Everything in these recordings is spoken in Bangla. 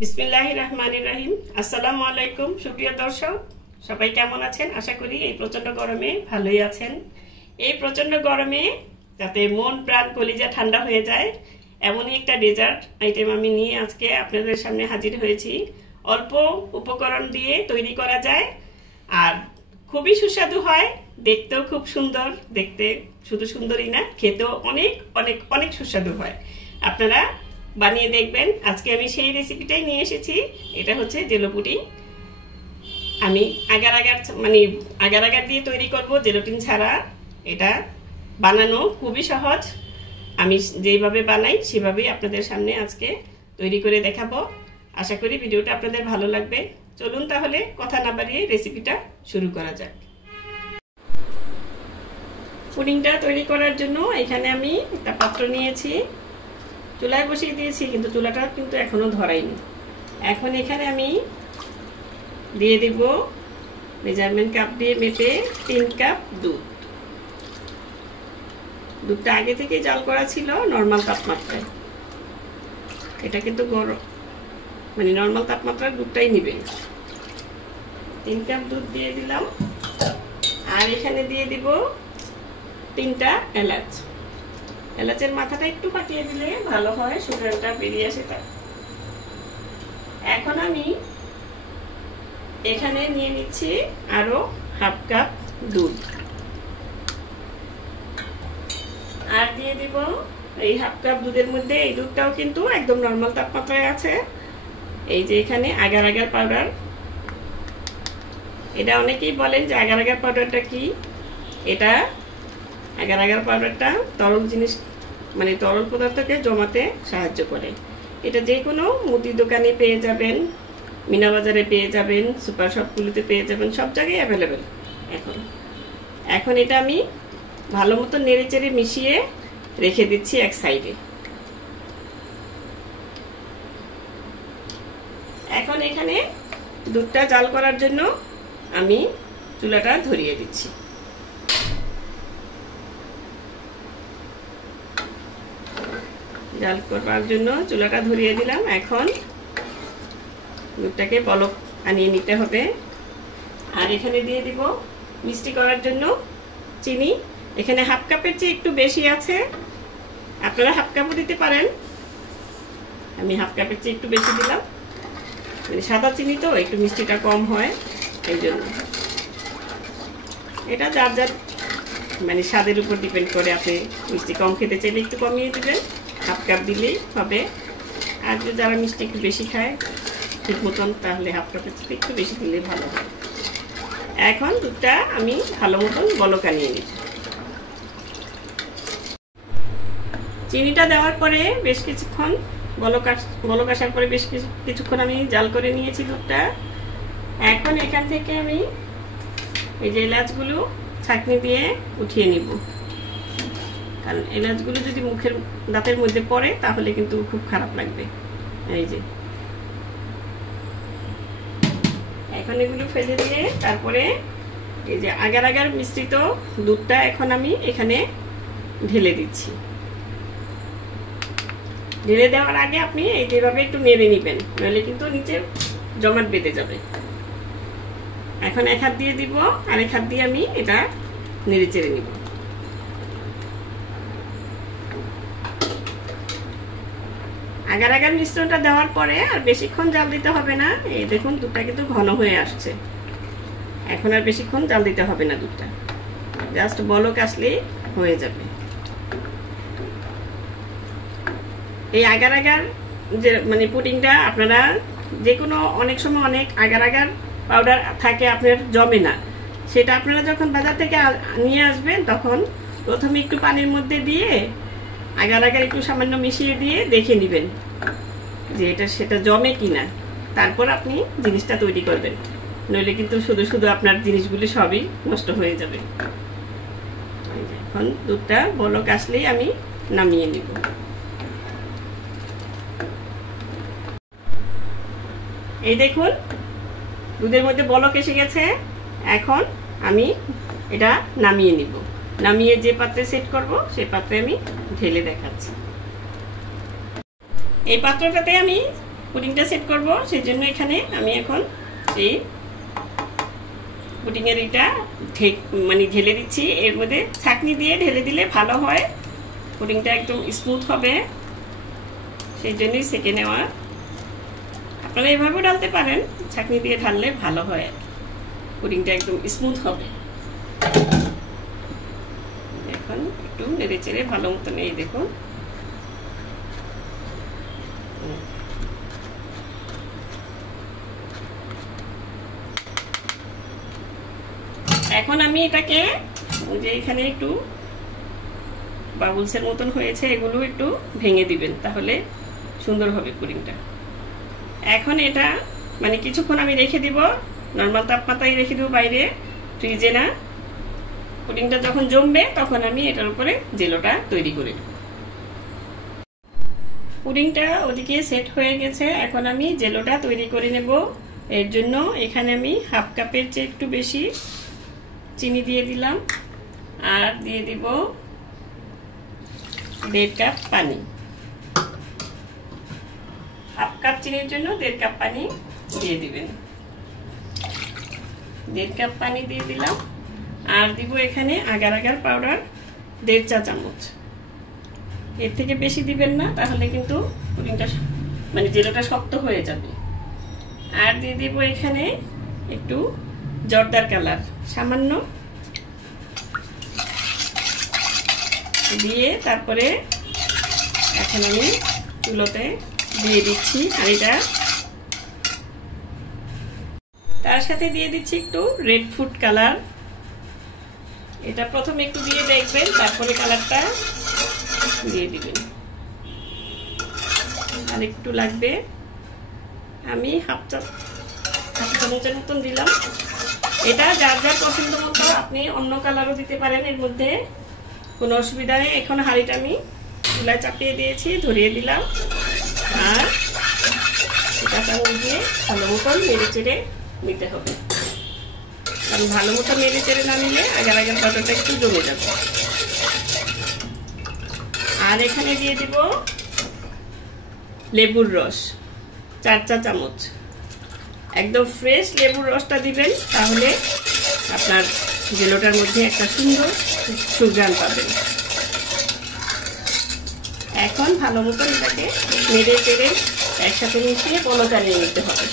বিসমিল্লাহির রহমানির রহিম। আসসালামু আলাইকুম সুপ্রিয় দর্শক, সবাই কেমন আছেন? আশা করি এই প্রচন্ড গরমে ভালোই আছেন। এই প্রচন্ড গরমে যাতে মন প্রাণ কলিজা ঠান্ডা হয়ে যায় এমনই একটা ডেজার্ট আইটেম আমি নিয়ে আজকে আপনাদের সামনে হাজির হয়েছি। অল্প উপকরণ দিয়ে তৈরি করা যায় আর খুবই সুস্বাদু হয়, দেখতেও খুব সুন্দর। দেখতে শুধু সুন্দরই না, খেতেও অনেক অনেক অনেক সুস্বাদু হয়। আপনারা বানিয়ে দেখবেন। আজকে আমি সেই রেসিপিটাই নিয়ে এসেছি। এটা হচ্ছে জেলো পুডিং। আমি আগার আগার দিয়ে তৈরি করব, জেলোটিন ছাড়া। এটা বানানো খুবই সহজ। আমি যেভাবে বানাই সেভাবেই আপনাদের সামনে আজকে তৈরি করে দেখাবো। আশা করি ভিডিওটা আপনাদের ভালো লাগবে। চলুন তাহলে কথা না বাড়িয়ে রেসিপিটা শুরু করা যাক। পুডিংটা তৈরি করার জন্য এখানে আমি একটা পাত্র নিয়েছি, চুলায় বসিয়ে দিয়েছি, কিন্তু চুলাটা কিন্তু এখনো ধরাইনি। এখন এখানে আমি দিয়ে দিব মেজারমেন্ট কাপ দিয়ে মেপে 3 কাপ দুধ। দুধটা আগে থেকে জাল করা ছিল নরমাল তাপমাত্রায়। এটা কিন্তু গরম, নরমাল তাপমাত্রার দুধটাই নেবেন। 3 কাপ দুধ দিয়ে দিলাম। আর এখানে দিয়ে দিব 3টা এলাচ। এলাচের মাথাটা একটু ফাটিয়ে দিলে ভালো হয়, সুগন্ধটা বেরিয়ে আসে। এখন আমি এখানে নিয়ে নিচ্ছি আরো হাফ কাপ দুধ, আর দিয়ে দিব এই হাফ কাপ দুধের মধ্যে, এই দুধটাও কিন্তু একদম নরমাল তাপমাত্রায় আছে। এই যে এখানে আগার আগার পাউডার। এটা অনেকেই বলেন যে আগার আগার পাউডারটা কি। এটা আগার আগার পাউডারটা তরল জিনিস, তরল পদার্থকে জমাতে সাহায্য করে। এটা যে কোনো মুদির দোকানে পেয়ে যাবেন, মিনা বাজারে পেয়ে যাবেন, সুপার শপগুলোতে পেয়ে যাবেন, সব জায়গায় অ্যাভেলেবেল এখন এটা আমি ভালো মতো নেড়ে চেড়ে মিশিয়ে রেখে দিচ্ছি এক সাইডে। এখন এখানে দুধটা জাল করার জন্য আমি চুলাটা ধরিয়ে দিচ্ছি। জাল করবার জন্য চুলাটা ধরিয়ে দিলাম। এখন দুধটাকে বলক আনিয়ে নিতে হবে। আর এখানে দিয়ে দিব মিষ্টি করার জন্য চিনি। এখানে হাফ কাপের চেয়ে একটু বেশি আছে, আপনারা হাফ কাপও দিতে পারেন। আমি হাফ কাপের চেয়ে একটু বেশি দিলাম, সাদা চিনি তো একটু মিষ্টিটা কম হয়, এই জন্য। এটা যার যার স্বাদের উপর ডিপেন্ড করে। আপনি মিষ্টি কম খেতে চাইলে একটু কমিয়ে দিবেন, হাফ কাপ দিলেই হবে। আর যারা মিষ্টি একটু বেশি খায় ঠিক মতন, তাহলে হাফ কাপের থেকে একটু বেশি দিলেই ভালো হয়। এখন দুধটা আমি ভালো মতন বলক আনিয়ে নিই। চিনিটা দেওয়ার পরে বেশ কিছুক্ষণ বলক আসার পরে বেশ কিছুক্ষণ আমি জাল করে নিয়েছি দুধটা। এখন এখান থেকে আমি এই যে এলাচগুলো ছাঁকনি দিয়ে উঠিয়ে নিব, কারণ এলাচগুলো যদি মুখের দাঁতের মধ্যে পড়ে তাহলে কিন্তু খুব খারাপ লাগবে। এই যে এখন এগুলো ফেলে দিয়ে তারপরে এই যে আগার আগার মিশ্রিত দুধটা এখন আমি এখানে ঢেলে দিচ্ছি। ঢেলে দেওয়ার আগে আপনি এই যেভাবে একটু নেড়ে নিবেন, নইলে কিন্তু নিচে জমাট বেঁধে যাবে। এখন এক হাত দিয়ে দিব, আর এক হাত দিয়ে আমি এটা নেড়ে চেড়ে নিব। আগার আগার মিশ্রণটা দেওয়ার পরে আর বেশিক্ষণ জাল দিতে হবে না। এই দেখুন দুধটা কিন্তু ঘন হয়ে আসছে। এখন আর বেশিক্ষণ জাল দিতে হবে না, দুধটা জাস্ট বলক আসলেই হয়ে যাবে। এই আগার আগার যে পুডিংটা আপনারা যে কোনো অনেক সময় অনেক আগার আগার পাউডার থাকে, আপনার জমে না। সেটা আপনারা যখন বাজার থেকে নিয়ে আসবেন তখন প্রথমে একটু পানির মধ্যে দিয়ে আগার আগার একটু সামান্য মিশিয়ে দিয়ে দেখে নেবেন যে সেটা জমে কিনা। তারপর আপনি জিনিসটা তৈরি করবেন, নইলে কিন্তু শুধু শুধু আপনার জিনিসগুলি সবই নষ্ট হয়ে যাবে। এখন দুধটা বলক আসলেই আমি নামিয়ে নিব। এই দেখুন দুধের মধ্যে বলক এসে গেছে। এখন আমি এটা নামিয়ে নিব। নামিয়ে যে পাত্রে সেট করব সেই পাত্রে আমি ঢেলে দেখাচ্ছি। এই পাত্রটাতে আমি পুডিংটা সেট করব, সেই জন্য এখানে আমি এখন এই পুডিংয়ের এটা মানে ঢেলে দিচ্ছি। এর মধ্যে ছাঁকনি দিয়ে ঢেলে দিলে ভালো হয়, পুডিংটা একদম স্মুথ হবে, সেই জন্যই সেকে নেওয়া। আপনারা এভাবেও ঢালতে পারেন, ছাঁকনি দিয়ে ঢাললে ভালো হয়, পুডিংটা একদম স্মুথ হবে। এখন একটু নেড়ে চেড়ে ভালো মতন এই দেখুন এখন আমি এটাকে যে এখানে একটু বাবলসের মতন হয়েছে, এগুলো একটু ভেঙে দিবেন, তাহলে সুন্দর হবে পুডিংটা। এখন এটা মানে কিছুক্ষণ আমি রেখে দিব, নর্মাল তাপমাত্রায় রেখে দেবো, বাইরে, ফ্রিজে না। পুডিংটা যখন জমবে তখন আমি এটার উপরে জেলোটা তৈরি করে নেব। পুডিংটা ওদিকে সেট হয়ে গেছে, এখন আমি জেলোটা তৈরি করে নেব। এর জন্য এখানে আমি হাফ কাপের চেয়ে একটু বেশি চিনি দিয়ে দিলাম, আর দিয়ে দিব 1.5 কাপ পানি। হাফ কাপ চিনির জন্য 1.5 কাপ পানি দিয়ে দিবেন। 1.5 কাপ পানি দিয়ে দিলাম, আর দিব এখানে আগার আগার পাউডার 1.5 চা চামচ। এর থেকে বেশি দিবেন না, তাহলে কিন্তু পুডিংটা মানে জেলোটা শক্ত হয়ে যাবে। আর দিয়ে দিব এখানে একটু জর্দার কালার সামান্য দিয়ে, তারপরে এখন আমি চুলোতে দিয়ে দিচ্ছি হাঁড়িটা। তার সাথে দিয়ে দিচ্ছি একটু রেড ফুড কালার। এটা প্রথমে একটু দিয়ে দেখবেন, তারপরে কালারটা দিয়ে দিবেন। আর একটু লাগবে, আমি হাফ চামচের মতন দিলাম। এটা যার যার পছন্দ মতো আপনি অন্য কালারও দিতে পারেন, এর মধ্যে কোনো অসুবিধা নেই। এখন হাঁড়িটা আমি চুলায় চাপিয়ে দিয়েছি, ধরিয়ে দিলাম, আর এটা চামচ দিয়ে ভালো মতন নেড়ে চেড়ে নিতে হবে, কারণ ভালো মতো নেড়ে চেড়ে না নিলে আগার আগার পাউডারটা একটু জমে যাবে। আর এখানে দিয়ে দিব লেবুর রস 4 চা চামচ। একদম ফ্রেশ লেবুর রসটা দিবেন, তাহলে আপনার জেলোটার মধ্যে একটা সুন্দর সুঘ্রাণ পাবেন। এখন ভালো মতো এটাকে নেড়ে চেড়ে একসাথে মিশিয়ে বলক আনিয়ে নিতে হবে।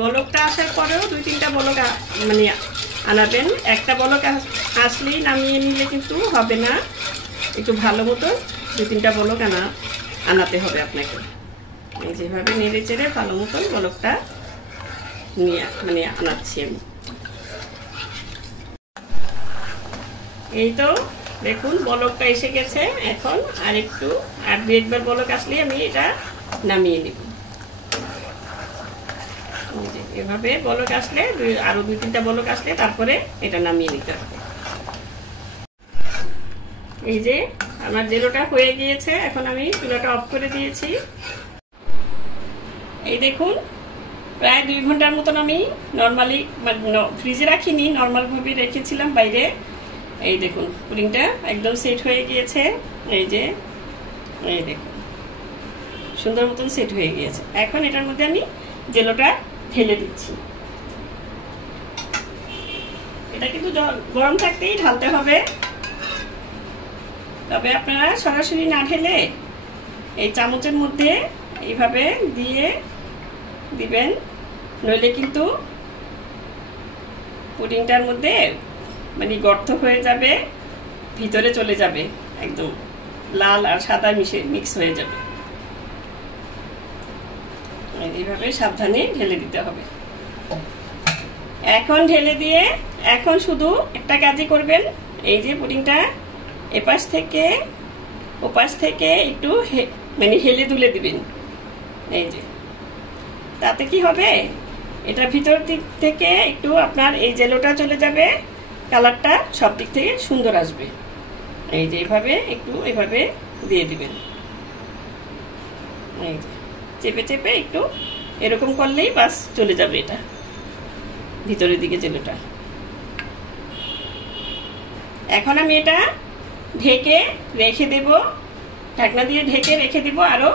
বলকটা আসার পরেও 2-3টা বলক মানে আনাবেন। একটা বলক আসলেই নামিয়ে নিলে কিন্তু হবে না, একটু ভালো মতো 2-3টা বলক আনাতে হবে আপনাকে। যেভাবে নেড়ে চেড়ে ভালো মতন বলকটা নিয়ে মানে আনাচ্ছি আমি। এই তো দেখুন বলকটা এসে গেছে। এখন আর একটু আর 2-1বার বলক আসলে আমি এটা নামিয়ে নিব। এভাবে বলক আসলে আরো 2-3টা বলক আসলে তারপরে এটা নামিয়ে নিতে হবে। এই যে আমার জেলোটা হয়ে গিয়েছে, এখন আমি চুলাটা অফ করে দিয়েছি। এই দেখুন প্রায় 2 ঘন্টার মতন আমি নর্মালি ফ্রিজে রাখিনি, নর্মাল ভাবে রেখেছিলাম বাইরে। এই দেখুন পুডিংটা একদম সেট হয়ে গিয়েছে। এই যে এই দেখুন সুন্দর মতন সেট হয়ে গিয়েছে। এখন এটার মধ্যে আমি জেলোটা ঢেলে দিচ্ছি। এটা কিন্তু গরম থাকতেই ঢালতে হবে, তবে আপনারা সরাসরি না ঢেলে এই চামচের মধ্যে এইভাবে দিয়ে দিবেন, নইলে কিন্তু পুডিংটার মধ্যে মানে গর্ত হয়ে যাবে, ভিতরে চলে যাবে, একদম লাল আর সাদা মিক্স হয়ে যাবে। এইভাবে সাবধানে ঢেলে দিতে হবে। এখন ঢেলে দিয়ে এখন শুধু একটা কাজই করবেন, এই যে পুডিংটা এপাশ থেকে ওপাশ থেকে একটু মানে হেলে দুলে দিবেন। এই যে তাতে কি হবে, এটা ভিতর দিক থেকে একটু আপনার এই জেলোটা চলে যাবে, কালারটা সব দিক থেকে সুন্দর আসবে। এই যে এইভাবে একটু এভাবে দিয়ে দিবেন। এই যে চেপে চেপে একটু এরকম করলেই বাস চলে যাবে এটা ভিতরের দিকে জেলোটা। এখন আমি এটা ঢেকে রেখে দেব ঢাকনা দিয়ে ঢেকে রেখে দিব আরো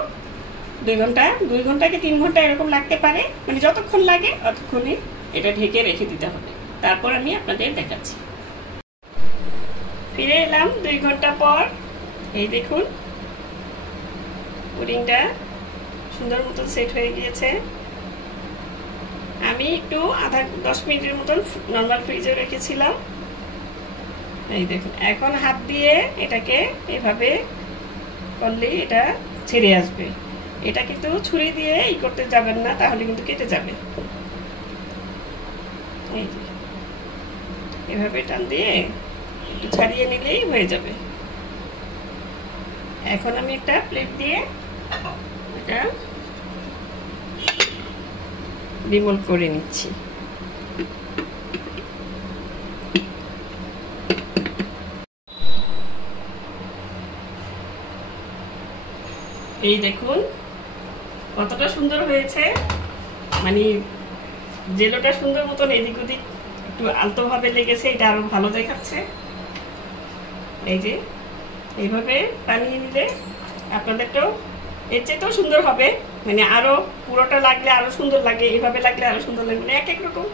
2 ঘন্টা, 2 ঘন্টা কি 3 ঘন্টা এরকম লাগতে পারে, মানে যতক্ষণ লাগে ততক্ষণই এটা ঢেকে রেখে দিতে হবে। তারপর আমি আপনাদের দেখাচ্ছি। ফিরে এলাম 2 ঘন্টা পর। এই দেখুন পুডিংটা সুন্দর মতো সেট হয়ে গিয়েছে। আমি একটু 10 মিনিটের মতন নর্মাল ফ্রিজে রেখেছিলাম। এই দেখুন এখন হাত দিয়ে এটাকে এভাবে করলে এটা ছেড়ে আসবে। এটা কিন্তু ছুরি দিয়ে ই করতে যাবেন না, তাহলে কিন্তু কেটে যাবে। এই যে এভাবে টান দিয়ে একটু ছাড়িয়ে নিলেই হয়ে যাবে। এখন আমি একটা প্লেট দিয়ে এটা ডিমোল্ড করে নিচ্ছি। এই দেখুন কতটা সুন্দর হয়েছে, মানে জেলোটা সুন্দর মতন এদিক ওদিক একটু আলতোভাবে লেগেছে, এটা আরো ভালো দেখাচ্ছে। এই যে এইভাবে বানিয়ে নিলে আপনাদেরটাও এর চেয়েও সুন্দর হবে, মানে আরো পুরোটা লাগলে আরো সুন্দর লাগে, এভাবে লাগলে আরো সুন্দর লাগে, মানে এক এক রকম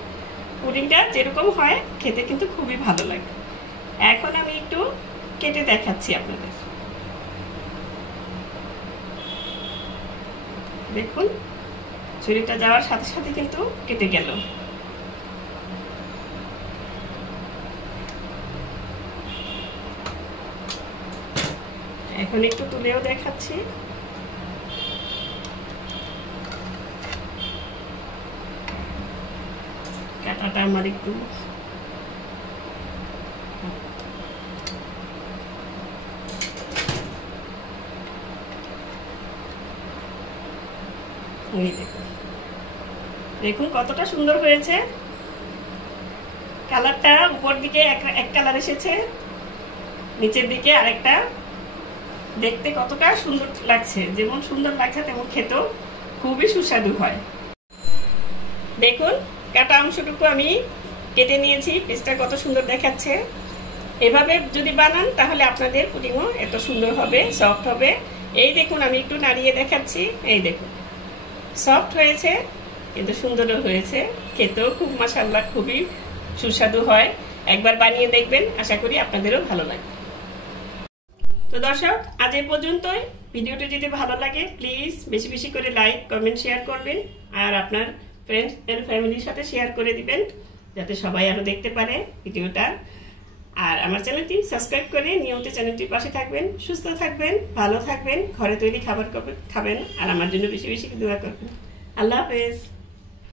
পুডিংটা যেরকম হয় খেতে কিন্তু খুবই ভালো লাগে। এখন আমি একটু কেটে দেখাচ্ছি আপনাদের। দেখুন ছুরিটা যাওয়ার সাথে সাথে কিন্তু কেটে গেল। এখন একটু তুলেও দেখাচ্ছি। কাটাটা আমার একটু দেখুন কতটা সুন্দর হয়েছে। কালারটা উপর দিকে এক কালার এসেছে, নিচের দিকে আরেকটা। দেখতে কতটা সুন্দর লাগছে, যেমন সুন্দর লাগছে তেমন খেতেও খুবই সুস্বাদু হয়। দেখুন কাটা অংশটুকু আমি কেটে নিয়েছি, পিসটা কত সুন্দর দেখাচ্ছে। এভাবে যদি বানান তাহলে আপনাদের পুডিংও এত সুন্দর হবে, সফট হবে। এই দেখুন আমি একটু নাড়িয়ে দেখাচ্ছি। এই দেখুন সফট হয়েছে কিন্তু সুন্দরও হয়েছে, খেতেও খুব মাশাআল্লাহ খুবই সুস্বাদু হয়। একবার বানিয়ে দেখবেন, আশা করি আপনাদেরও ভালো লাগবে। তো দর্শক আজ এই পর্যন্তই। ভিডিওটি যদি ভালো লাগে প্লিজ বেশি বেশি করে লাইক কমেন্ট শেয়ার করবেন, আর আপনার ফ্রেন্ডস এন্ড ফ্যামিলির সাথে শেয়ার করে দিবেন যাতে সবাই আরো দেখতে পারে ভিডিওটা। আর আমার চ্যানেলটি সাবস্ক্রাইব করে নিয়মিত চ্যানেলটির পাশে থাকবেন। সুস্থ থাকবেন, ভালো থাকবেন, ঘরে তৈরি খাবার খাবেন, আর আমার জন্য বেশি বেশি দোয়া করবেন। আল্লাহ হাফেজ।